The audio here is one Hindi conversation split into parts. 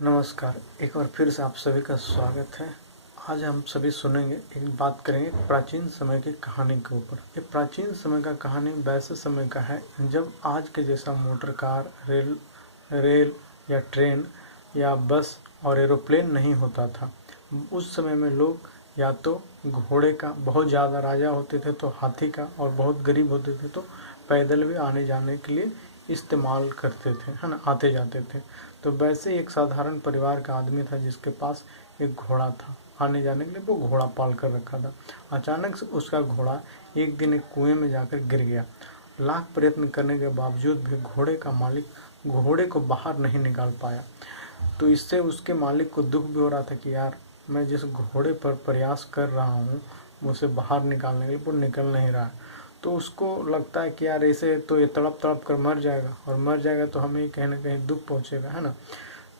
नमस्कार। एक बार फिर से आप सभी का स्वागत है। आज हम सभी सुनेंगे, एक बात करेंगे प्राचीन समय की कहानी के ऊपर। ये प्राचीन समय का कहानी वैसे समय का है जब आज के जैसा मोटर कार, रेल या ट्रेन या बस और एरोप्लेन नहीं होता था। उस समय में लोग या तो घोड़े का, बहुत ज़्यादा राजा होते थे तो हाथी का, और बहुत गरीब होते थे तो पैदल भी आने जाने के लिए इस्तेमाल करते थे, है ना, आते जाते थे। तो वैसे एक साधारण परिवार का आदमी था जिसके पास एक घोड़ा था। आने जाने के लिए वो घोड़ा पाल कर रखा था। अचानक से उसका घोड़ा एक दिन एक कुएं में जाकर गिर गया। लाख प्रयत्न करने के बावजूद भी घोड़े का मालिक घोड़े को बाहर नहीं निकाल पाया। तो इससे उसके मालिक को दुख भी हो रहा था कि यार, मैं जिस घोड़े पर प्रयास कर रहा हूँ उसे बाहर निकालने के लिए, वो निकल नहीं रहा है। तो उसको लगता है कि यार ऐसे तो ये तड़प तड़प कर मर जाएगा, और मर जाएगा तो हमें कहीं ना कहीं दुख पहुँचेगा, है ना।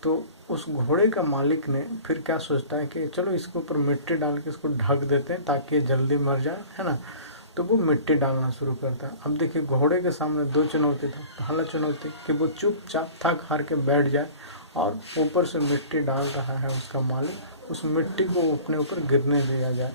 तो उस घोड़े का मालिक ने फिर क्या सोचता है कि चलो इसके ऊपर मिट्टी डाल के इसको ढक देते हैं ताकि ये जल्दी मर जाए, है ना। तो वो मिट्टी डालना शुरू करता है। अब देखिए, घोड़े के सामने दो चुनौती था। पहला चुनौती कि वो चुपचाप थक हार के बैठ जाए, और ऊपर से मिट्टी डाल रहा है उसका मालिक, उस मिट्टी को अपने ऊपर गिरने दिया जाए।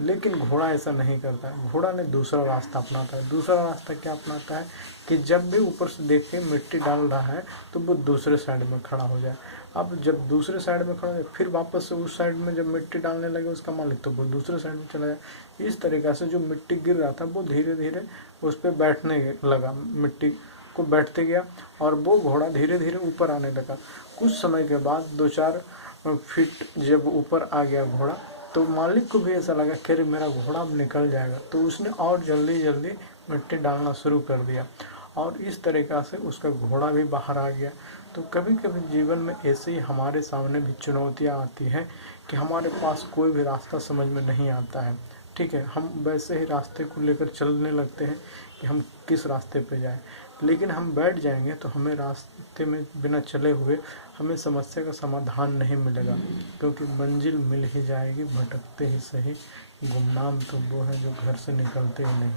लेकिन घोड़ा ऐसा नहीं करता है। घोड़ा ने दूसरा रास्ता अपनाता है। दूसरा रास्ता क्या अपनाता है कि जब भी ऊपर से देखे मिट्टी डाल रहा है तो वो दूसरे साइड में खड़ा हो जाए। अब जब दूसरे साइड में खड़ा हो जाए, फिर वापस से उस साइड में जब मिट्टी डालने लगे उसका मालिक, तो वो दूसरे साइड में चला जाए। इस तरीक़ा से जो मिट्टी गिर रहा था वो धीरे धीरे उस पर बैठने लगा, मिट्टी को बैठते गया, और वो घोड़ा धीरे धीरे ऊपर आने लगा। कुछ समय के बाद 2-4 फीट जब ऊपर आ गया घोड़ा, तो मालिक को भी ऐसा लगा कि अरे मेरा घोड़ा अब निकल जाएगा। तो उसने और जल्दी जल्दी मिट्टी डालना शुरू कर दिया, और इस तरीक़ा से उसका घोड़ा भी बाहर आ गया। तो कभी कभी जीवन में ऐसे ही हमारे सामने भी चुनौतियाँ आती हैं कि हमारे पास कोई भी रास्ता समझ में नहीं आता है। ठीक है, हम वैसे ही रास्ते को लेकर चलने लगते हैं कि हम किस रास्ते पे जाएं, लेकिन हम बैठ जाएंगे तो हमें रास्ते में बिना चले हुए हमें समस्या का समाधान नहीं मिलेगा, क्योंकि मंजिल मिल ही जाएगी भटकते ही सही। गुमनाम तो वो है जो घर से निकलते ही नहीं।